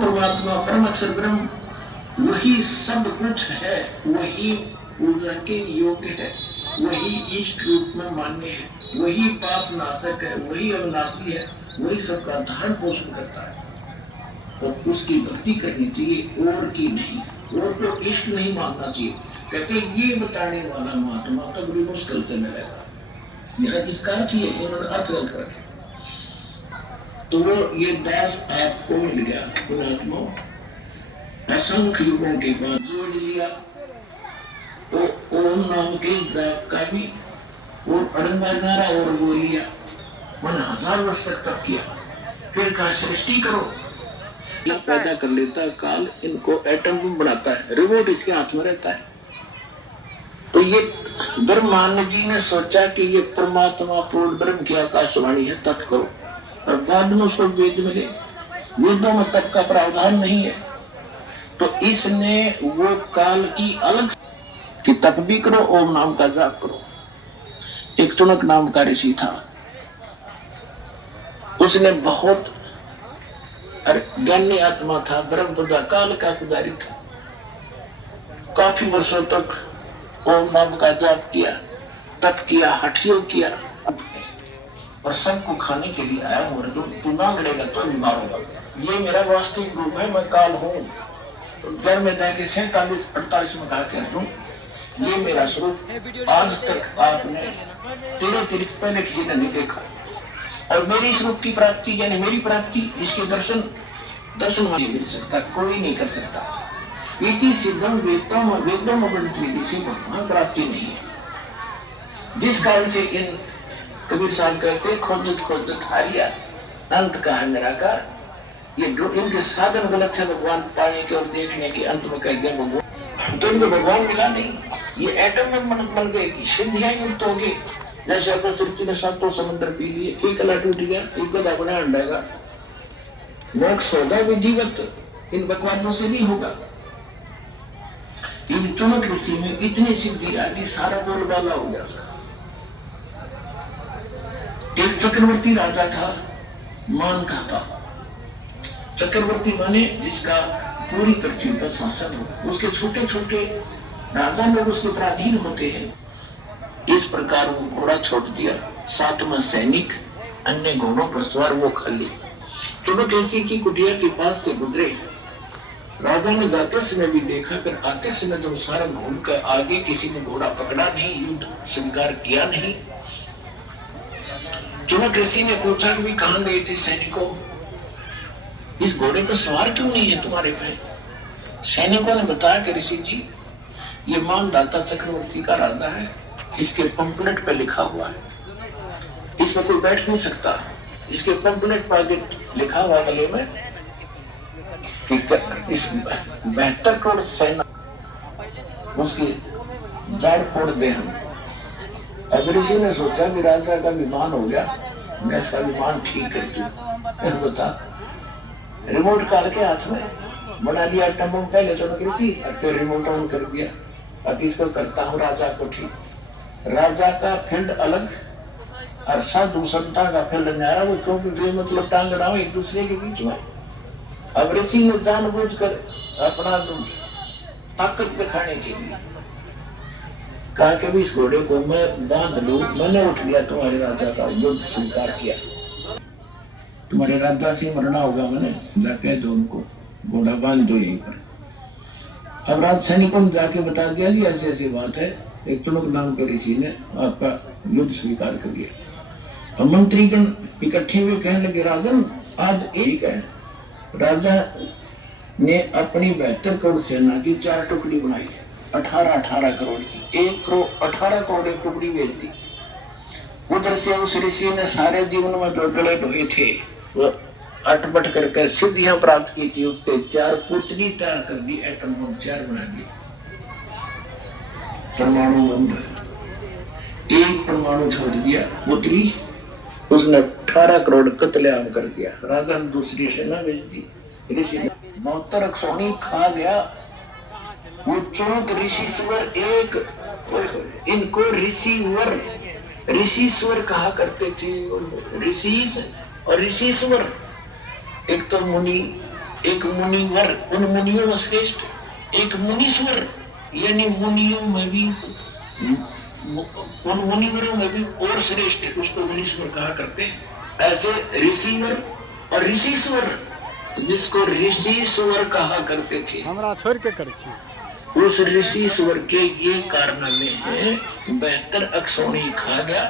परमात्मा परम अक्षर ब्रह्म वही सब कुछ है, वही पूजा के योग्य है, वही इष्ट रूप में मान्य है, वही पाप नाशक है, वही अविनाशी है, वही सबका धारण पोषण करता है। और उसकी भक्ति करनी चाहिए और की नहीं, और को इष्ट नहीं मानना चाहिए। कहते ये बताने वाला महात्मा तो बड़ी मुश्किल करने लगा, यहाँ इसका चाहिए, इन्होंने अर्थ गलत रखे। तो वो ये दास आपको मिल गया, पुणात्मा असंख्य युगों के बाद जोड़ लिया। तो ओम नाम के जाप का भी और अड़ंगारा और वो लिया, मन 1000 वर्ष तक तप किया। फिर कहा सृष्टि करो, पैदा कर लेता है काल, इनको एटम बम बनाता है, रिमोट इसके हाथ में रहता है। तो ये ब्रह्मांड जी ने सोचा कि ये परमात्मा पूर्ण ब्रह्म की आकाशवाणी है, तप करो। और बाद में उसको वेद मिले, वेदों में तप का प्रावधान नहीं है, तो इसने वो काल की अलग कि तप भी करो, ओम नाम का जाप करो। एक चुनक नाम का ऋषि था, उसने बहुत ज्ञानी आत्मा था, ब्रह्म पुजा काल का पुजारी था। काफी वर्षों तक ओम नाम का जाप किया, तप किया, हठ योग किया, और सबको खाने के लिए आया। और जो तू ना लड़ेगा तो बीमार होगा, ये मेरा वास्तविक रूप है, मैं काल हूँ। तो घर में जाके 47-48 में कहा कर दूं, ये मेरा स्वरूप आज तक आपने तेरे अतिरिक्त पहले किसी ने नहीं देखा। और मेरी स्वरूप की प्राप्ति यानी मेरी प्राप्ति, इसके दर्शन नहीं मिल सकता, कोई नहीं कर सकता। इति सिद्धम वेदों में वर्णित से भगवान प्राप्ति नहीं है। जिस कारण से इन कबीर साहब कहते खोजत खोजत हारिया, अंत का है मेरा का। ये जो इनके साधन गलत है भगवान पाने के और देखने के, अंत में कह दिया भगवान, तो इनको भगवान मिला नहीं। ये एटम में बन गए कि सिद्धियां युक्त हो गए। जैसे अपने सृष्टि ने 7 समुद्र पी लिए, एक कला टूट गया, एक गदा बना अंडेगा। मोक्ष होगा विधिवत, इन भगवानों से नहीं होगा। इन चुनक ऋषि में इतनी सिद्धि आ गई, सारा बोलबाला हो गया। एक चक्रवर्ती राजा था, मान था। चक्रवर्ती माने जिसका पूरी पृथ्वी पर शासन हो, उसके छोटे छोटे राजा लोग उसके पराधीन होते हैं। इस प्रकार वो घोड़ा छोड़ दिया, 7 में सैनिक, अन्य घोड़ों पर सवार, वो खाली। चुनक ऋषि की कुटिया के पास से गुजरे। राजा ने जाते समय भी देखा, फिर आते समय जब सारा घूम कर आगे किसी ने घोड़ा पकड़ा नहीं, युद्ध स्वीकार किया नहीं। चुनक ऋषि ने पूछा कि कहां गए थे सैनिकों, इस घोड़े पर सवार क्यों नहीं है तुम्हारे पे? सैनिकों ने बताया कि ऋषि जी, ये मानदाता चक्रवर्ती का राजा है, इसके पंपलेट पे लिखा हुआ है, इस पर कोई बैठ नहीं सकता। इसके पंपलेट पर आगे लिखा हुआ गले में कि इस 72 करोड़ सेना उसकी जाड़ फोड़ दे हम। अब ऋषि ने सोचा कि राजा का विमान हो गया, मैं इसका विमान ठीक कर दूं। बता, रिमोट कार के हाथ में बना लिया एटम बम, पहले चुनक ऋषि, फिर रिमोट ऑन कर दिया, अब इसको करता हूँ राजा को ठीक। राजा का फील्ड अलग और साधु संता का फील्ड न्यारा, वो क्योंकि मतलब टांग रहा हूं एक दूसरे के बीच में। अब ऋषि ने जानबूझकर अपना ताकत दिखाने के लिए कहा कि भी इस घोड़े को मैं बांध लूं, मैंने उठ लिया तुम्हारे राजा का युद्ध स्वीकार किया, तुम्हारे राजा से मरना होगा, मैंने जाके दो उनको घोड़ा बांध दो यहीं पर। अब राज सैनिकों ने जाके बता दिया जी ऐसे ऐसी बात है, एक चुनक नाम के ऋषि ने आपका युद्ध स्वीकार कर लिया। अब मंत्रीगण इकट्ठे हुए कहने लगे, राजन आज एक है। राजा ने अपनी 72 करोड़ सेना की 4 टुकड़ी बनाई, 18 करोड़ की, 1 करोड़ 18 करोड़ एक टुकड़ी भेज दी। उधर से उस ऋषि ने सारे जीवन में जो डले ढोए थे वो अटपट करके सिद्धियां प्राप्त की थी, उससे 4 पुतली तैयार कर दी, एटम बम 4 बना दिए, परमाणु बम। एक परमाणु छोड़ दिया पुतली, उसने 18 करोड़ कत्लेआम कर दिया। राजा ने दूसरी सेना भेज दी, ऋषि ने 72 सोनी खा गया। वो चुनक ऋषिश्वर एक, इनको ऋषिश्वर कहा करते थे। ऋषिश और ऋषिश्वर, एक तो मुनि एक मुनिवर, उन मुनियों में श्रेष्ठ, एक मुनीश्वर, यानी मुनियों में भी, उन मुनिवरों में भी और श्रेष्ठ है, उसको मुनीश्वर कहा करते हैं। ऐसे ऋषिवर और ऋषिश्वर, जिसको ऋषिश्वर कहा करते थे, हमरा छोड़ के कर छी। उस ऋषिश्वर के ये कारनामे हैं। 72 अक्षौणी खा गया,